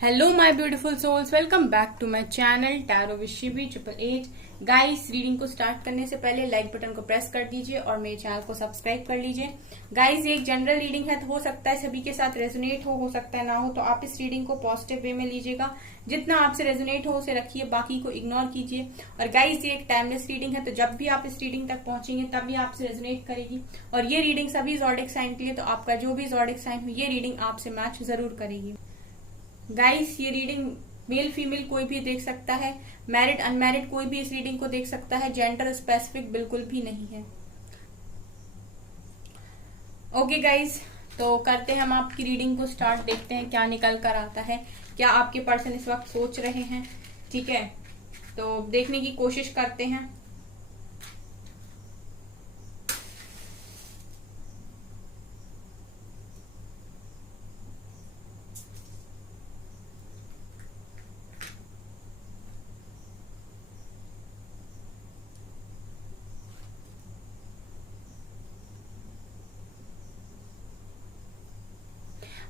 Hello my beautiful souls, welcome back to my channel tarot with Shivi 888। Guys, reading को start करने से पहले like button को press कर दीजिए और मेरे चैनल को सब्सक्राइब कर लीजिए। गाइस, ये एक जनरल रीडिंग है, तो हो सकता है सभी के साथ रेजोनेट हो सकता है ना हो, तो आप इस रीडिंग को पॉजिटिव वे में लीजिएगा। जितना आपसे रेजोनेट हो उसे रखिए, बाकी को इग्नोर कीजिए। और गाइस, ये एक टाइमलेस रीडिंग है, तो जब भी आप इस रीडिंग तक पहुंचेंगे तभी आपसे रेजोनेट करेगी। और ये रीडिंग सभी ज़ोडिक साइन के लिए, तो आपका जो भी ज़ोडिक साइन हो ये रीडिंग आपसे मैच जरूर करेगी। गाइस, ये रीडिंग मेल फीमेल कोई भी देख सकता है, मैरिड अनमैरिड कोई भी इस रीडिंग को देख सकता है, जेंडर स्पेसिफिक बिल्कुल भी नहीं है। ओके गाइस, तो करते हैं हम आपकी रीडिंग को स्टार्ट, देखते हैं क्या निकल कर आता है, क्या आपके पर्सन इस वक्त सोच रहे हैं। ठीक है, तो देखने की कोशिश करते हैं।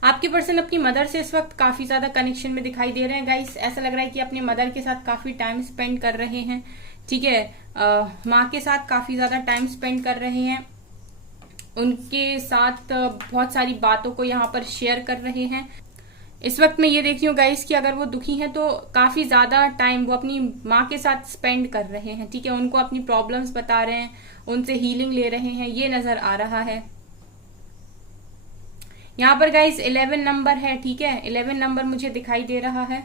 आपके पर्सन अपनी मदर से इस वक्त काफी ज्यादा कनेक्शन में दिखाई दे रहे हैं। गाइस, ऐसा लग रहा है कि अपने मदर के साथ काफी टाइम स्पेंड कर रहे हैं। ठीक है, माँ के साथ काफी ज्यादा टाइम स्पेंड कर रहे हैं, उनके साथ बहुत सारी बातों को यहाँ पर शेयर कर रहे हैं। इस वक्त मैं ये देख रही हूँ गाइस कि अगर वो दुखी हैं तो काफी ज्यादा टाइम वो अपनी माँ के साथ स्पेंड कर रहे हैं। ठीक है, उनको अपनी प्रॉब्लम्स बता रहे हैं, उनसे हीलिंग ले रहे हैं, ये नजर आ रहा है। यहाँ पर गाइस 11 नंबर है। ठीक है, 11 नंबर मुझे दिखाई दे रहा है।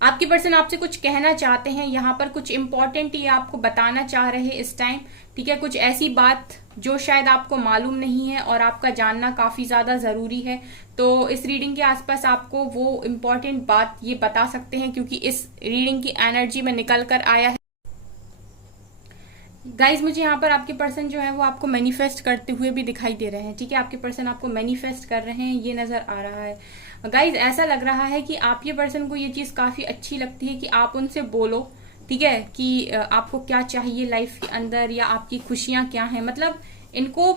आपके पर्सन आपसे कुछ कहना चाहते हैं, यहाँ पर कुछ इंपॉर्टेंट ये आपको बताना चाह रहे हैं इस टाइम। ठीक है, कुछ ऐसी बात जो शायद आपको मालूम नहीं है और आपका जानना काफी ज्यादा जरूरी है। तो इस रीडिंग के आसपास आपको वो इम्पोर्टेंट बात ये बता सकते हैं, क्योंकि इस रीडिंग की एनर्जी में निकल कर आया है। गाइज, मुझे यहाँ पर आपके पर्सन जो है वो आपको मैनिफेस्ट करते हुए भी दिखाई दे रहे हैं। ठीक है, आपके पर्सन आपको मैनिफेस्ट कर रहे हैं, ये नजर आ रहा है। गाइज, ऐसा लग रहा है कि आपके पर्सन को ये चीज काफी अच्छी लगती है कि आप उनसे बोलो। ठीक है, कि आपको क्या चाहिए लाइफ के अंदर, या आपकी खुशियां क्या हैं। मतलब इनको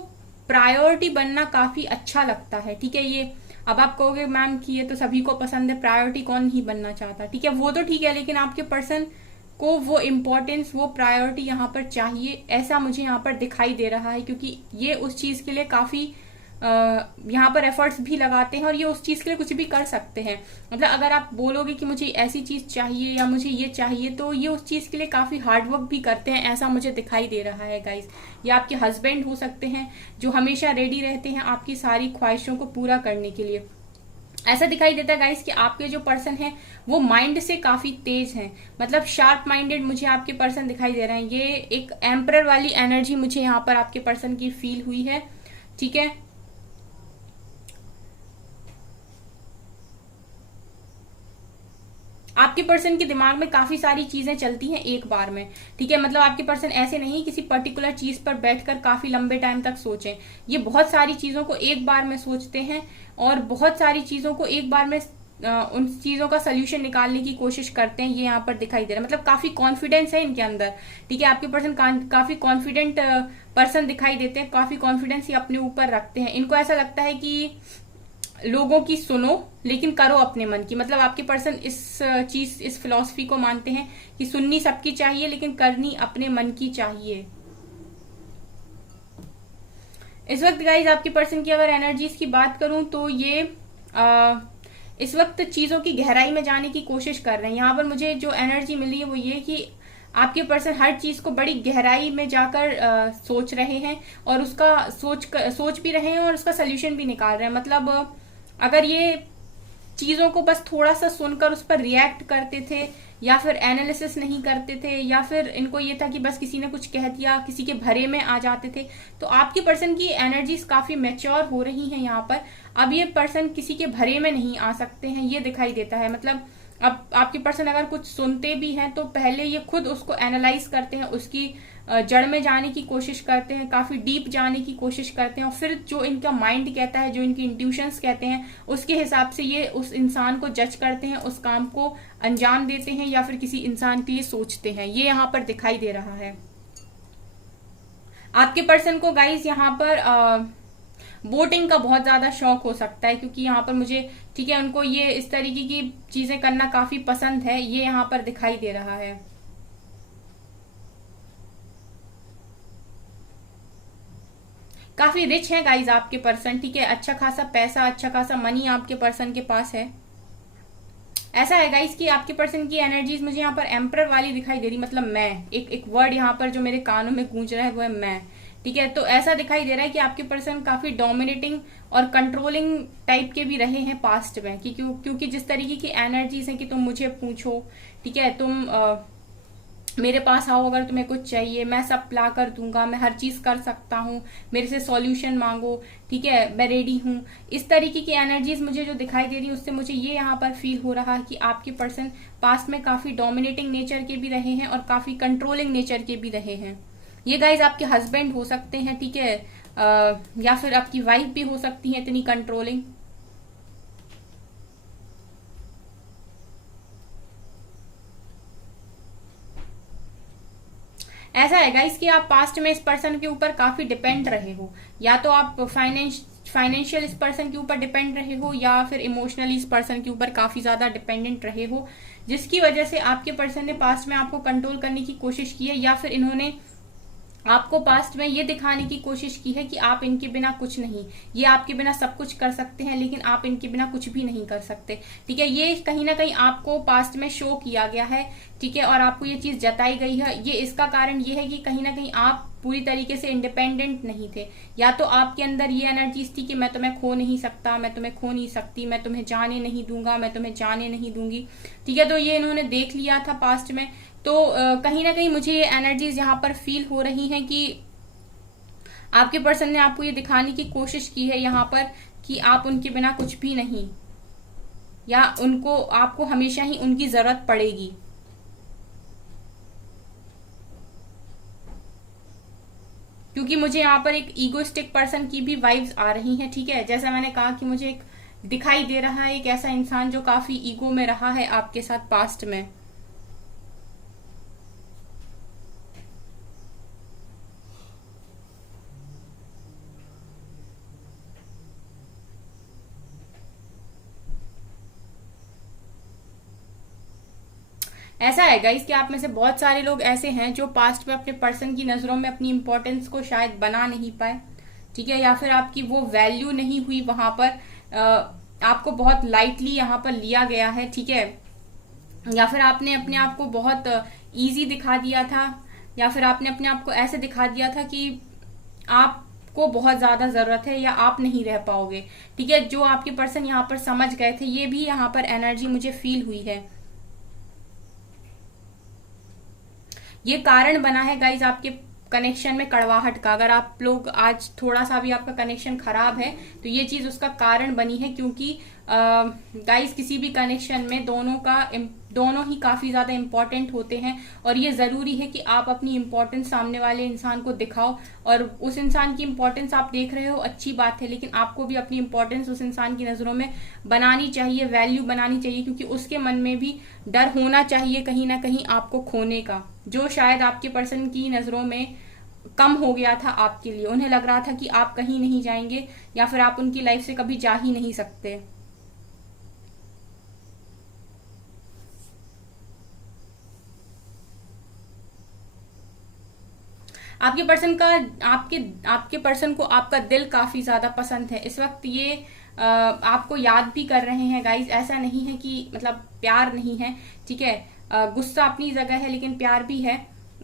प्रायोरिटी बनना काफी अच्छा लगता है। ठीक है, ये अब आप कहोगे मैम कि ये तो सभी को पसंद है, प्रायोरिटी कौन नहीं बनना चाहता। ठीक है, वो तो ठीक है, लेकिन आपके पर्सन को वो इम्पोर्टेंस, वो प्रायोरिटी यहाँ पर चाहिए, ऐसा मुझे यहाँ पर दिखाई दे रहा है। क्योंकि ये उस चीज के लिए काफी यहाँ पर एफर्ट्स भी लगाते हैं और ये उस चीज के लिए कुछ भी कर सकते हैं। मतलब अगर आप बोलोगे कि मुझे ऐसी चीज चाहिए या मुझे ये चाहिए, तो ये उस चीज के लिए काफी हार्डवर्क भी करते हैं, ऐसा मुझे दिखाई दे रहा है गाइस। ये आपके हस्बैंड हो सकते हैं जो हमेशा रेडी रहते हैं आपकी सारी ख्वाहिशों को पूरा करने के लिए। ऐसा दिखाई देता है गाइस कि आपके जो पर्सन है वो माइंड से काफी तेज हैं, मतलब शार्प माइंडेड मुझे आपके पर्सन दिखाई दे रहे हैं। ये एक एम्परर वाली एनर्जी मुझे यहाँ पर आपके पर्सन की फील हुई है। ठीक है, आपके पर्सन के दिमाग में काफी सारी चीजें चलती हैं एक बार में। ठीक है, मतलब आपके पर्सन ऐसे नहीं किसी पर्टिकुलर चीज पर बैठकर काफी लंबे टाइम तक सोचें। ये बहुत सारी चीजों को एक बार में सोचते हैं और बहुत सारी चीजों को एक बार में उन चीजों का सोल्यूशन निकालने की कोशिश करते हैं, ये यहाँ पर दिखाई दे रहा है। मतलब काफी कॉन्फिडेंस है इनके अंदर। ठीक है, आपके पर्सन काफी कॉन्फिडेंट पर्सन दिखाई देते हैं, काफी कॉन्फिडेंस ही अपने ऊपर रखते हैं। इनको ऐसा लगता है कि लोगों की सुनो लेकिन करो अपने मन की। मतलब आपके पर्सन इस फिलॉसफी को मानते हैं कि सुननी सबकी चाहिए लेकिन करनी अपने मन की चाहिए। इस वक्त गाइज आपके पर्सन की अगर एनर्जीज की बात करूं तो ये इस वक्त चीजों की गहराई में जाने की कोशिश कर रहे हैं। यहाँ पर मुझे जो एनर्जी मिली है वो ये कि आपके पर्सन हर चीज को बड़ी गहराई में जाकर सोच रहे हैं और उसका सोच भी रहे हैं और उसका सोल्यूशन भी निकाल रहे हैं। मतलब अगर ये चीजों को बस थोड़ा सा सुनकर उस पर रिएक्ट करते थे या फिर एनालिसिस नहीं करते थे, या फिर इनको ये था कि बस किसी ने कुछ कह दिया, किसी के भरे में आ जाते थे, तो आपके पर्सन की एनर्जीज काफी मैच्योर हो रही हैं यहाँ पर। अब ये पर्सन किसी के भरे में नहीं आ सकते हैं, ये दिखाई देता है। मतलब अब आपके पर्सन अगर कुछ सुनते भी हैं तो पहले ये खुद उसको एनालाइज करते हैं, उसकी जड़ में जाने की कोशिश करते हैं, काफी डीप जाने की कोशिश करते हैं, और फिर जो इनका माइंड कहता है, जो इनकी इंट्यूशंस कहते हैं, उसके हिसाब से ये उस इंसान को जज करते हैं, उस काम को अंजाम देते हैं या फिर किसी इंसान के लिए सोचते हैं। ये यहाँ पर दिखाई दे रहा है। आपके पर्सन को गाइज यहाँ पर बोटिंग का बहुत ज्यादा शौक हो सकता है, क्योंकि यहाँ पर मुझे, ठीक है, उनको ये इस तरीके की चीजें करना काफी पसंद है, ये यहाँ पर दिखाई दे रहा है। काफी रिच है गाइज आपके पर्सन, ठीक है, अच्छा खासा पैसा, अच्छा खासा मनी आपके पर्सन के पास है। ऐसा है गाइस कि आपके पर्सन की एनर्जीज मुझे यहाँ पर एम्परर वाली दिखाई दे रही, मतलब मैं, एक वर्ड यहाँ पर जो मेरे कानों में गूंज रहा है वो है मैं। ठीक है, तो ऐसा दिखाई दे रहा है कि आपके पर्सन काफी डोमिनेटिंग और कंट्रोलिंग टाइप के भी रहे हैं पास्ट में, क्योंकि जिस तरीके की एनर्जीज है कि तुम मुझे पूछो, ठीक है, तुम मेरे पास आओ, अगर तुम्हें कुछ चाहिए मैं सब ला कर दूंगा, मैं हर चीज कर सकता हूँ, मेरे से सॉल्यूशन मांगो, ठीक है, मैं रेडी हूँ। इस तरीके की एनर्जीज मुझे जो दिखाई दे रही है, उससे मुझे ये यहाँ पर फील हो रहा है कि आपके पर्सन पास्ट में काफी डोमिनेटिंग नेचर के भी रहे हैं और काफी कंट्रोलिंग नेचर के भी रहे हैं। ये गाइज आपके हस्बैंड हो सकते हैं, ठीक है, या फिर आपकी वाइफ भी हो सकती है इतनी कंट्रोलिंग। ऐसा है गाइस कि आप पास्ट में इस पर्सन के ऊपर काफी डिपेंड रहे हो, या तो आप फाइनेंशियल इस पर्सन के ऊपर डिपेंड रहे हो, या फिर इमोशनली इस पर्सन के ऊपर काफी ज्यादा डिपेंडेंट रहे हो, जिसकी वजह से आपके पर्सन ने पास्ट में आपको कंट्रोल करने की कोशिश की है, या फिर इन्होंने आपको पास्ट में ये दिखाने की कोशिश की है कि आप इनके बिना कुछ नहीं, ये आपके बिना सब कुछ कर सकते हैं लेकिन आप इनके बिना कुछ भी नहीं कर सकते। ठीक है, ये कहीं ना कहीं आपको पास्ट में शो किया गया है, ठीक है, और आपको ये चीज जताई गई है। ये इसका कारण ये है कि कहीं ना कहीं आप पूरी तरीके से इंडिपेंडेंट नहीं थे, या तो आपके अंदर ये एनर्जीज थी कि मैं तुम्हें खो नहीं सकता, मैं तुम्हें खो नहीं सकती, मैं तुम्हें जाने नहीं दूंगा, मैं तुम्हें जाने नहीं दूंगी। ठीक है, तो ये इन्होंने देख लिया था पास्ट में। तो कहीं ना कहीं मुझे ये एनर्जीज यहाँ पर फील हो रही हैं कि आपके पर्सन ने आपको ये दिखाने की कोशिश की है यहाँ पर कि आप उनके बिना कुछ भी नहीं, या उनको, आपको हमेशा ही उनकी जरूरत पड़ेगी। क्योंकि मुझे यहाँ पर एक ईगोइस्टिक पर्सन की भी वाइब्स आ रही हैं। ठीक है, जैसा मैंने कहा कि मुझे एक दिखाई दे रहा है एक ऐसा इंसान जो काफी ईगो में रहा है आपके साथ पास्ट में। ऐसा है गाइस कि आप में से बहुत सारे लोग ऐसे हैं जो पास्ट में अपने पर्सन की नजरों में अपनी इंपॉर्टेंस को शायद बना नहीं पाए, ठीक है, या फिर आपकी वो वैल्यू नहीं हुई वहां पर, आपको बहुत लाइटली यहाँ पर लिया गया है, ठीक है, या फिर आपने अपने आप को बहुत इजी दिखा दिया था, या फिर आपने अपने आप को ऐसे दिखा दिया था कि आपको बहुत ज्यादा जरूरत है या आप नहीं रह पाओगे। ठीक है, जो आपके पर्सन यहाँ पर समझ गए थे, ये भी यहाँ पर एनर्जी मुझे फील हुई है। ये कारण बना है गाइज आपके कनेक्शन में कड़वाहट का। अगर आप लोग आज थोड़ा सा भी आपका कनेक्शन खराब है तो ये चीज उसका कारण बनी है, क्योंकि गाइज किसी भी कनेक्शन में दोनों ही काफी ज्यादा इंपॉर्टेंट होते हैं, और ये जरूरी है कि आप अपनी इंपॉर्टेंस सामने वाले इंसान को दिखाओ। और उस इंसान की इंपॉर्टेंस आप देख रहे हो, अच्छी बात है, लेकिन आपको भी अपनी इंपॉर्टेंस उस इंसान की नजरों में बनानी चाहिए, वैल्यू बनानी चाहिए, क्योंकि उसके मन में भी डर होना चाहिए कहीं ना कहीं आपको खोने का, जो शायद आपके पर्सन की नजरों में कम हो गया था आपके लिए। उन्हें लग रहा था कि आप कहीं नहीं जाएंगे, या फिर आप उनकी लाइफ से कभी जा ही नहीं सकते। आपके पर्सन का आपके पर्सन को आपका दिल काफी ज्यादा पसंद है इस वक्त। ये आपको याद भी कर रहे हैं गाइज। ऐसा नहीं है कि मतलब प्यार नहीं है, ठीक है, गुस्सा अपनी जगह है लेकिन प्यार भी है।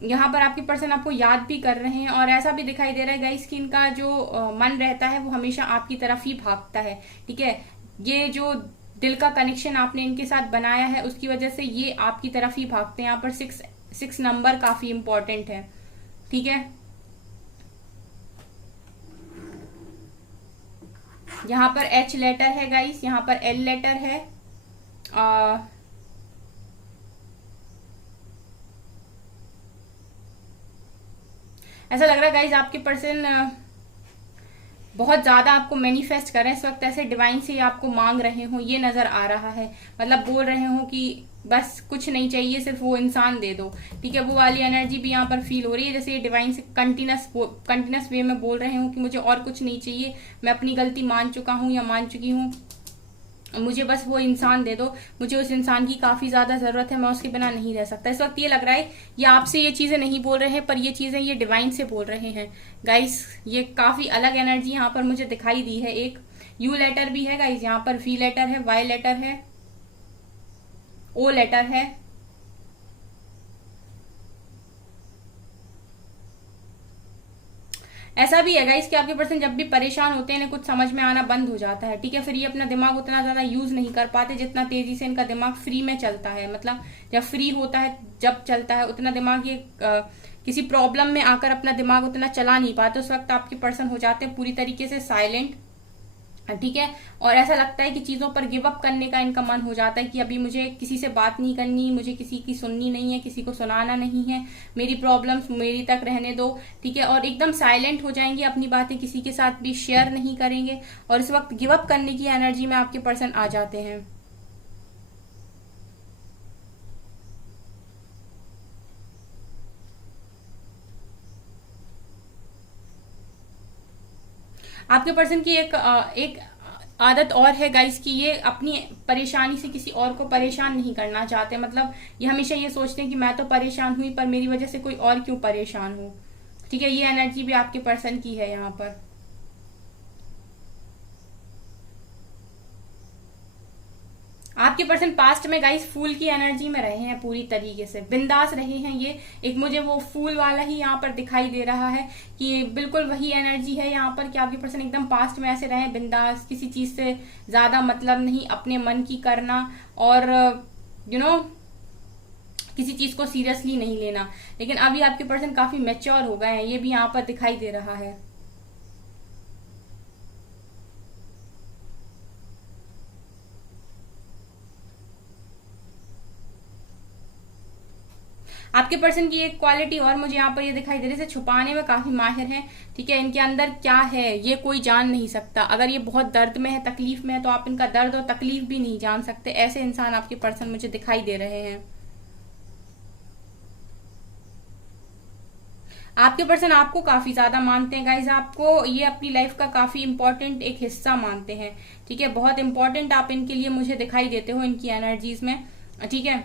यहाँ पर आपके पर्सन आपको याद भी कर रहे हैं, और ऐसा भी दिखाई दे रहा है गाइस कि इनका जो मन रहता है वो हमेशा आपकी तरफ ही भागता है। ठीक है, ये जो दिल का कनेक्शन आपने इनके साथ बनाया है उसकी वजह से ये आपकी तरफ ही भागते हैं। यहाँ पर सिक्स नंबर काफी इंपॉर्टेंट है, ठीक है। यहाँ पर एच लेटर है गाइस, यहाँ पर एल लेटर है। ऐसा लग रहा है गाइज आपके पर्सन बहुत ज्यादा आपको मैनिफेस्ट कर रहे हैं इस वक्त, ऐसे डिवाइन से आपको मांग रहे हो, ये नजर आ रहा है। मतलब बोल रहे हो कि बस कुछ नहीं चाहिए, सिर्फ वो इंसान दे दो, ठीक है। वो वाली एनर्जी भी यहाँ पर फील हो रही है, जैसे ये डिवाइन से कंटिन्यूस वे में बोल रहे हो कि मुझे और कुछ नहीं चाहिए, मैं अपनी गलती मान चुका हूँ या मान चुकी हूँ, मुझे बस वो इंसान दे दो, मुझे उस इंसान की काफी ज्यादा जरूरत है, मैं उसके बिना नहीं रह सकता। इस वक्त ये लग रहा है ये आपसे ये चीजें नहीं बोल रहे हैं, पर ये चीजें ये डिवाइन से बोल रहे हैं गाइस। ये काफी अलग एनर्जी यहाँ पर मुझे दिखाई दी है। एक यू लेटर भी है गाइस, यहाँ पर वी लेटर है, वाई लेटर है, ओ लेटर है। ऐसा भी है गाइस कि आपके पर्सन जब भी परेशान होते हैं, इन्हें कुछ समझ में आना बंद हो जाता है, ठीक है। फिर ये अपना दिमाग उतना ज्यादा यूज नहीं कर पाते जितना तेजी से इनका दिमाग फ्री में चलता है। मतलब जब फ्री होता है, जब चलता है, उतना दिमाग ये किसी प्रॉब्लम में आकर अपना दिमाग उतना चला नहीं पाते। उस वक्त आपके पर्सन हो जाते हैं पूरी तरीके से साइलेंट, ठीक है। और ऐसा लगता है कि चीजों पर गिव अप करने का इनका मन हो जाता है कि अभी मुझे किसी से बात नहीं करनी, मुझे किसी की सुननी नहीं है, किसी को सुनाना नहीं है, मेरी प्रॉब्लम्स मेरी तक रहने दो, ठीक है। और एकदम साइलेंट हो जाएंगे, अपनी बातें किसी के साथ भी शेयर नहीं करेंगे, और इस वक्त गिव अप करने की एनर्जी में आपके पर्सन आ जाते हैं। आपके पर्सन की एक आदत और है गाइस कि ये अपनी परेशानी से किसी और को परेशान नहीं करना चाहते। मतलब ये हमेशा ये सोचते हैं कि मैं तो परेशान हुई, पर मेरी वजह से कोई और क्यों परेशान हो, ठीक है। ये एनर्जी भी आपके पर्सन की है यहाँ पर। आपके पर्सन पास्ट में गाइस फूल की एनर्जी में रहे हैं, पूरी तरीके से बिंदास रहे हैं ये। एक मुझे वो फूल वाला ही यहाँ पर दिखाई दे रहा है कि बिल्कुल वही एनर्जी है यहाँ पर कि आपके पर्सन एकदम पास्ट में ऐसे रहे बिंदास, किसी चीज से ज्यादा मतलब नहीं, अपने मन की करना, और यू नो किसी चीज को सीरियसली नहीं लेना। लेकिन अभी आपके पर्सन काफी मैच्योर हो गए हैं, ये भी यहाँ पर दिखाई दे रहा है। आपके पर्सन की एक क्वालिटी और मुझे यहाँ पर ये दिखाई दे रही है, छुपाने में काफी माहिर हैं, ठीक है। इनके अंदर क्या है ये कोई जान नहीं सकता। अगर ये बहुत दर्द में है, तकलीफ में है, तो आप इनका दर्द और तकलीफ भी नहीं जान सकते। ऐसे इंसान आपके पर्सन मुझे दिखाई दे रहे हैं। आपके पर्सन आपको काफी ज्यादा मानते हैं गाइज, आपको ये अपनी लाइफ का काफी इंपॉर्टेंट एक हिस्सा मानते हैं, ठीक है। बहुत इंपॉर्टेंट आप इनके लिए मुझे दिखाई देते हो इनकी एनर्जीज में, ठीक है।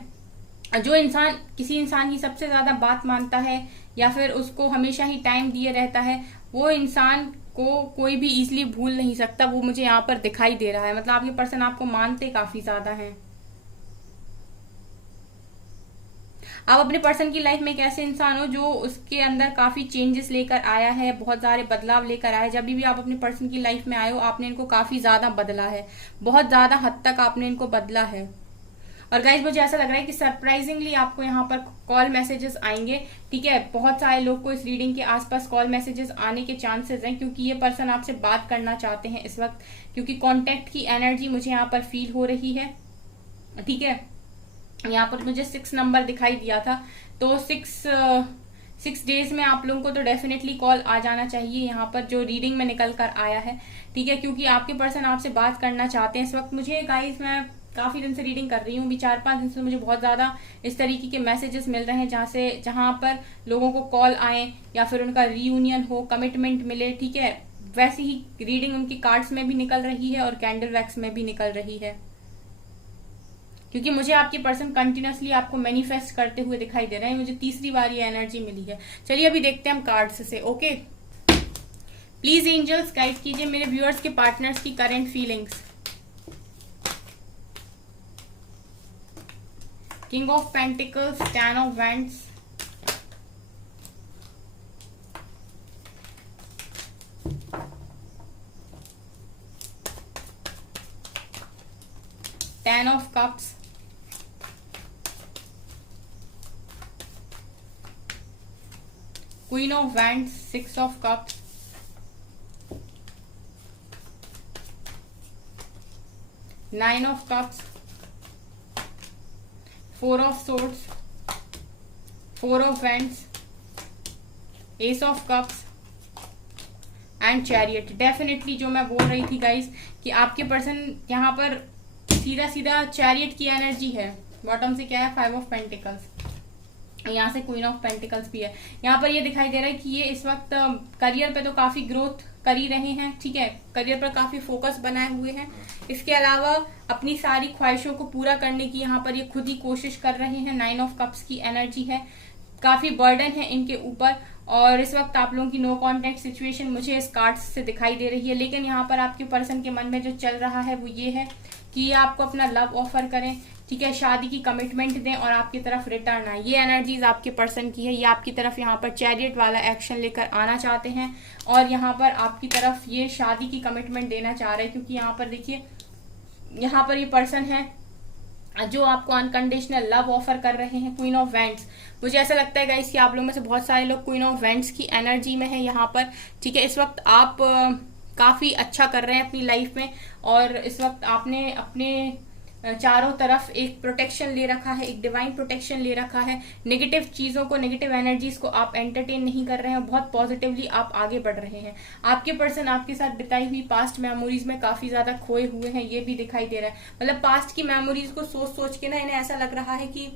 जो इंसान किसी इंसान की सबसे ज्यादा बात मानता है या फिर उसको हमेशा ही टाइम दिए रहता है, वो इंसान को कोई भी इजीली भूल नहीं सकता। वो मुझे यहाँ पर दिखाई दे रहा है। मतलब आपके पर्सन आपको मानते काफी ज्यादा हैं। आप अपने पर्सन की लाइफ में एक ऐसे इंसान हो जो उसके अंदर काफी चेंजेस लेकर आया है, बहुत सारे बदलाव लेकर आया है। जब भी आप अपने पर्सन की लाइफ में आए हो, आपने इनको काफी ज्यादा बदला है, बहुत ज्यादा हद तक आपने इनको बदला है। और गाइज मुझे ऐसा लग रहा है कि सरप्राइजिंगली आपको यहाँ पर कॉल मैसेजेस आएंगे, ठीक है। बहुत सारे लोग को इस रीडिंग के आसपास कॉल मैसेजेस आने के चांसेस हैं, क्योंकि ये पर्सन आपसे बात करना चाहते हैं इस वक्त, क्योंकि कांटेक्ट की एनर्जी मुझे यहाँ पर फील हो रही है, ठीक है। यहाँ पर मुझे 6 नंबर दिखाई दिया था, तो 6 डेज में आप लोगों को तो डेफिनेटली कॉल आ जाना चाहिए यहाँ पर, जो रीडिंग में निकल कर आया है, ठीक है। क्योंकि आपके पर्सन आपसे बात करना चाहते हैं इस वक्त। मुझे गाइज, मैं काफी दिन से रीडिंग कर रही हूँ, अभी 4-5 दिन से मुझे बहुत ज्यादा इस तरीके के मैसेजेस मिल रहे हैं जहां पर लोगों को कॉल आए या फिर उनका रीयूनियन हो, कमिटमेंट मिले, ठीक है। वैसी ही रीडिंग उनकी कार्ड्स में भी निकल रही है और कैंडल वैक्स में भी निकल रही है, क्योंकि मुझे आपके पर्सन कंटिन्यूसली आपको मैनिफेस्ट करते हुए दिखाई दे रहे हैं। मुझे तीसरी बार ये एनर्जी मिली है। चलिए अभी देखते हैं हम कार्ड्स से, ओके। प्लीज एंजल्स गाइड कीजिए मेरे व्यूअर्स के पार्टनर्स की current feelings. King of pentacles, 10 of wands, Ten of Cups, Queen of Wands, 6 of Cups, Nine of Cups, 4 of Swords, 4 of Wands, Ace of Cups, and chariot. Definitely जो मैं बोल रही थी guys कि आपके person यहाँ पर सीधा सीधा चैरियट की एनर्जी है। बॉटम से क्या है, 5 ऑफ पेंटिकल्स, यहाँ से क्वीन ऑफ पेंटिकल्स भी है। यहाँ पर ये दिखाई दे रहा है कि ये इस वक्त करियर पे तो काफी ग्रोथ कर ही रहे हैं, ठीक है, करियर पर काफी फोकस बनाए हुए हैं। इसके अलावा अपनी सारी ख्वाहिशों को पूरा करने की यहाँ पर ये खुद ही कोशिश कर रहे हैं। 9 ऑफ कप्स की एनर्जी है, काफी बर्डन है इनके ऊपर, और इस वक्त आप लोगों की नो कॉन्टेक्ट सिचुएशन मुझे इस कार्ड से दिखाई दे रही है। लेकिन यहाँ पर आपके पर्सन के मन में जो चल रहा है वो ये है कि ये आपको अपना लव ऑफर करें, ठीक है, शादी की कमिटमेंट दें और आपकी तरफ रिटर्न आए। ये एनर्जीज आपके पर्सन की है। ये आपकी तरफ यहाँ पर चैरियट वाला एक्शन लेकर आना चाहते हैं और यहाँ पर आपकी तरफ ये शादी की कमिटमेंट देना चाह रहे हैं, क्योंकि यहाँ पर देखिए, यहाँ पर ये पर्सन है जो आपको अनकंडीशनल लव ऑफर कर रहे हैं। क्वीन ऑफ वैंड्स, मुझे ऐसा लगता है गाइस कि आप लोगों में से बहुत सारे लोग क्वीन ऑफ वैंड्स की एनर्जी में है यहाँ पर, ठीक है। इस वक्त आप काफी अच्छा कर रहे हैं अपनी लाइफ में, और इस वक्त आपने अपने चारों तरफ एक प्रोटेक्शन ले रखा है, एक डिवाइन प्रोटेक्शन ले रखा है। नेगेटिव चीजों को, नेगेटिव एनर्जीज को आप एंटरटेन नहीं कर रहे हैं, बहुत पॉजिटिवली आप आगे बढ़ रहे हैं। आपके पर्सन आपके साथ बिताई हुई पास्ट मेमोरीज में काफी ज्यादा खोए हुए हैं, ये भी दिखाई दे रहा है। मतलब पास्ट की मेमोरीज को सोच सोच के ना इन्हें ऐसा लग रहा है कि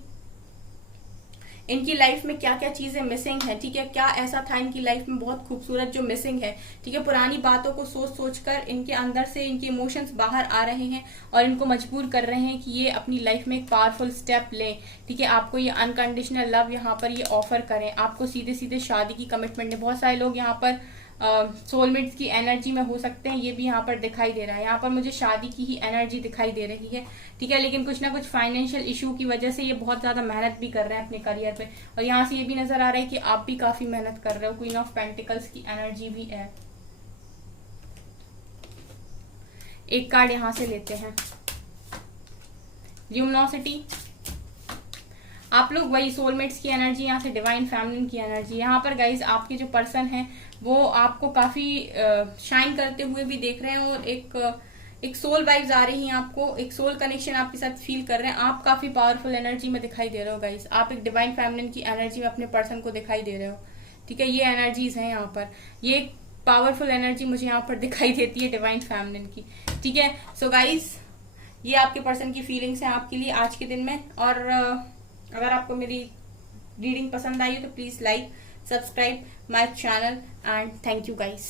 इनकी लाइफ में क्या क्या चीजें मिसिंग है, ठीक है, क्या ऐसा था इनकी लाइफ में बहुत खूबसूरत जो मिसिंग है, ठीक है। पुरानी बातों को सोच सोच कर इनके अंदर से इनके इमोशंस बाहर आ रहे हैं और इनको मजबूर कर रहे हैं कि ये अपनी लाइफ में एक पावरफुल स्टेप लें, ठीक है। आपको ये अनकंडीशनल लव यहाँ पर ये ऑफर करें, आपको सीधे सीधे शादी की कमिटमेंट है। बहुत सारे लोग यहाँ पर सोलमेट्स की एनर्जी में हो सकते हैं, ये भी यहाँ पर दिखाई दे रहा है। यहाँ पर मुझे शादी की ही एनर्जी दिखाई दे रही है, ठीक है। लेकिन कुछ ना कुछ फाइनेंशियल इशू की वजह से ये बहुत ज्यादा मेहनत भी कर रहे हैं अपने करियर पे, और यहाँ से ये भी नजर आ रहा है कि आप भी काफी मेहनत कर रहे हो। क्वीन ऑफ पेंटिकल्स की एनर्जी भी है। एक कार्ड यहाँ से लेते हैं, ल्यूमिनोसिटी। आप लोग वही सोलमेट्स की एनर्जी, यहाँ से डिवाइन फेमिनिन की एनर्जी। यहाँ पर गाइज आपके जो पर्सन है वो आपको काफी शाइन करते हुए भी देख रहे हैं, और एक सोल वाइब्स आ रही हैं आपको, एक सोल कनेक्शन आपके साथ फील कर रहे हैं। आप काफी पावरफुल एनर्जी में दिखाई दे रहे हो गाइज, आप एक डिवाइन फेमिनिन की एनर्जी में अपने पर्सन को दिखाई दे रहे हो, ठीक है। ये एनर्जीज हैं यहाँ पर, ये पावरफुल एनर्जी मुझे यहाँ पर दिखाई देती है डिवाइन फेमिनिन की, ठीक है। सो गाइज ये आपके पर्सन की फीलिंग्स हैं आपके लिए आज के दिन में। और अगर आपको मेरी रीडिंग पसंद आई हो तो please like, subscribe my channel, and thank you guys.